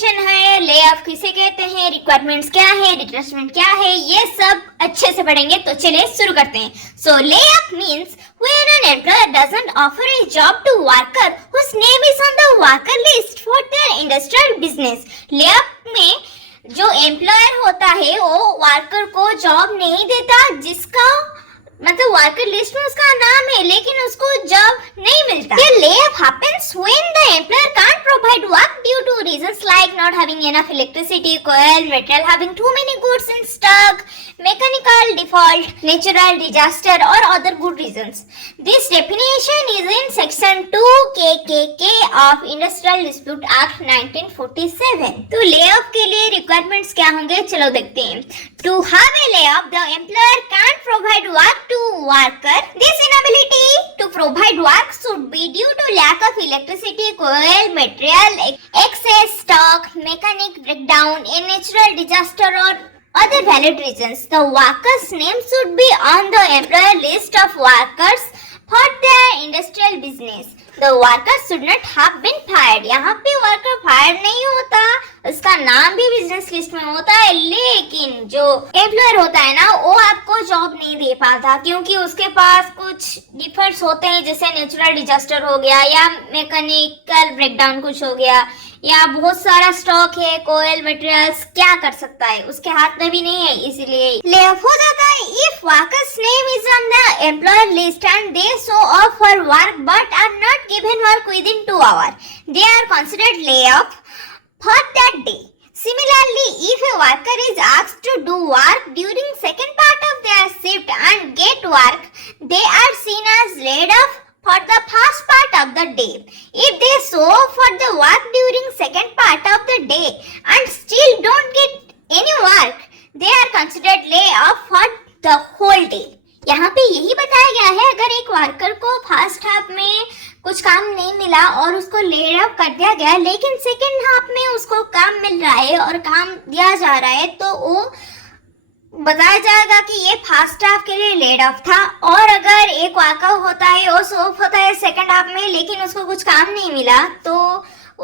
Definition है, lay of किसे कहते हैं, रिक्वायरमेंट्स क्या है, रिट्रेंचमेंट क्या है, ये सब अच्छे से पढ़ेंगे। तो चलिए शुरू करते हैं। So lay off means when an employer doesn't offer a job to worker whose name is on the worker list for their industrial business। ले ऑफ में जो एम्प्लॉयर होता है वो वर्कर को जॉब नहीं देता जिसका मतलब वर्कर लिस्ट में उसका नाम है लेकिन उसको जॉब नहीं मिलता। ये layoff happens when the employer can't provide work due to reasons like not having enough electricity, coal, material, having too many goods in stock, mechanical default, natural disaster or other good reasons। This definition is in section 2KKK of Industrial Dispute Act 1947। तो layoff के लिए requirements क्या होंगे, चलो देखते हैं। To have a layoff, the employer can't provide work to worker. This inability to provide work should be due to lack of electricity, coal, material, excess stock, mechanic breakdown, a natural disaster or other valid reasons। The worker's name should be on the employer list of workers for their industrial business। The worker should not have been fired। यहाँ पे worker fire नहीं होता, उसका नाम भी business list में होता है, लेकिन जो एम्प्लॉयर होता है ना वो आपको जॉब नहीं दे पाता क्योंकि उसके पास कुछ डिफेक्ट्स होते हैं, जैसे नेचुरल डिजास्टर हो गया या मैकेनिकल ब्रेकडाउन कुछ हो गया या बहुत सारा स्टॉक है, कोयल मटेरियल्स, क्या कर सकता है, उसके हाथ में भी नहीं है, इसीलिए ले ऑफ हो जाता है। If workers name is on the employer list and they show up for work but are not given work within 2 hour, they are considered lay off for that day। Similarly, if a worker is asked to do work during second part of their shift and get work, they are seen as laid off for the first part of the day। If they show up for the work during second part of the day and still don't get any work, they are considered lay off for the whole day। यहाँ पे यही बताया गया है, अगर एक worker को first half में कुछ काम नहीं मिला और उसको ले ऑफ कर दिया गया लेकिन सेकेंड हाफ में उसको काम मिल रहा है और काम दिया जा रहा है तो वो बताया जाएगा कि ये फर्स्ट हाफ के लिए लेड ऑफ था। और अगर एक वर्कर होता है वो ऑफ होता है सेकेंड हाफ में लेकिन उसको कुछ काम नहीं मिला तो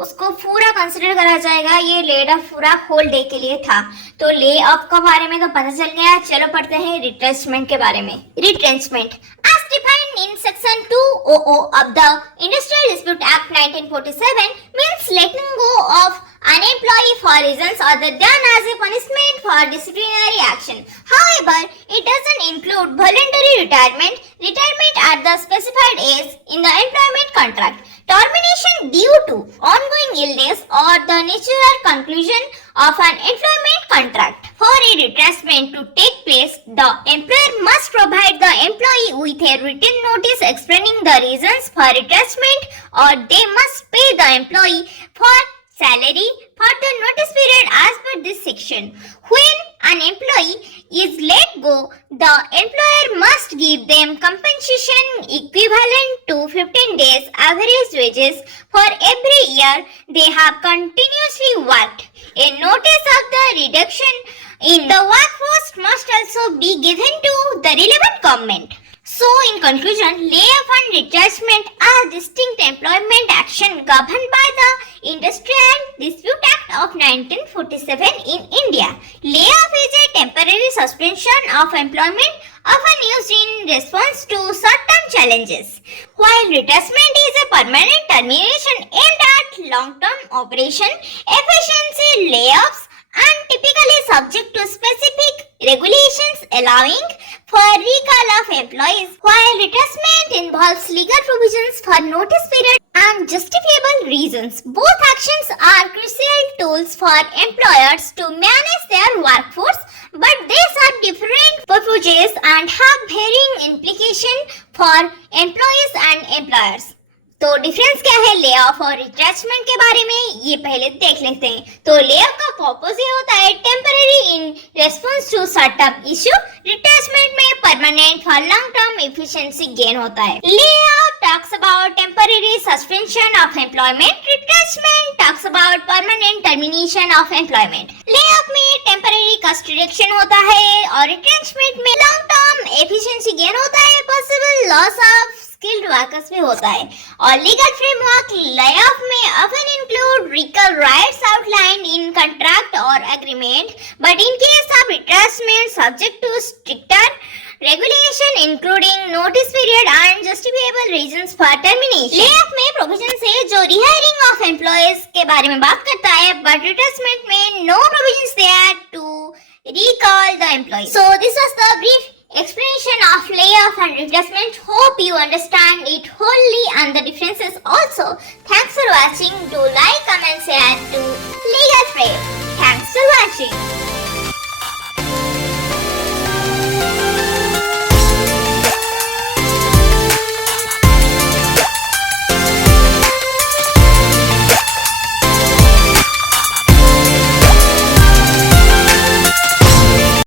उसको पूरा कंसिडर करा जाएगा ये लेड ऑफ पूरा होल डे के लिए था। तो ले ऑफ के बारे में तो पता चल गया, चलो पढ़ते हैं रिट्रेंचमेंट के बारे में। Retrenchment as defined in section 200 of the Industrial Dispute Act 1947 means letting go of an employee for reasons other than as a punishment for disciplinary action। However, it doesn't include voluntary retirement, retirement at the specified age in the employment contract, termination due to ongoing illness or the natural conclusion of an employment contract। For a retrenchment to take place, the employer must provide the employee with a written notice explaining the reasons for retrenchment, or they must pay the employee for salary for the notice period as per this section। When an employee is let go, the employer must give them compensation equivalent to 15 days average wages for every year they have continuously worked। A notice of the reduction in the workforce must also be given to the relevant government। So, in conclusion, layoff and retrenchment are distinct employment action governed by the Industrial Dispute Act of 1947 in India। Layoff is a temporary suspension of employment often used in response to short-term challenges, while retrenchment is a permanent termination aimed at long-term operation efficiency। Layoffs and typically subject to specific regulations allowing for recall of employees, while retrenchment involves legal provisions for notice period and justifiable reasons। Both actions are crucial tools for employers to manage their workforce, but they serve different purposes and have varying implications for employees and employers। तो difference क्या है lay of और retrenchment के बारे में ये पहले देख लेते हैं। तो ले ऑफ का पर्पस ये होता है temporary in response to short term issue, retrenchment में permanent for long term efficiency gain होता है। Lay off talks about temporary suspension of employment, retrenchment talks about permanent termination of employment. Lay off में temporary cost reduction होता है और retrenchment में long term efficiency gain होता है, possible loss of skilled workers में होता है। और लीगल फ्रेमवर्क layoff में often include legal rights outlined in contract or agreement, but in case of retrenchment subject to stricter regulation including notice period and justifiable reasons for termination। layoff में provisions है जो rehiring of employees के बारे में बात करता है, but retrenchment में no provisions there to recall the employee। So this was the brief explanation of layoff and retrenchment. Hope you understand it wholly and the differences also. Thanks for watching. Do like, comment, share to Legal Frame. Thanks for watching.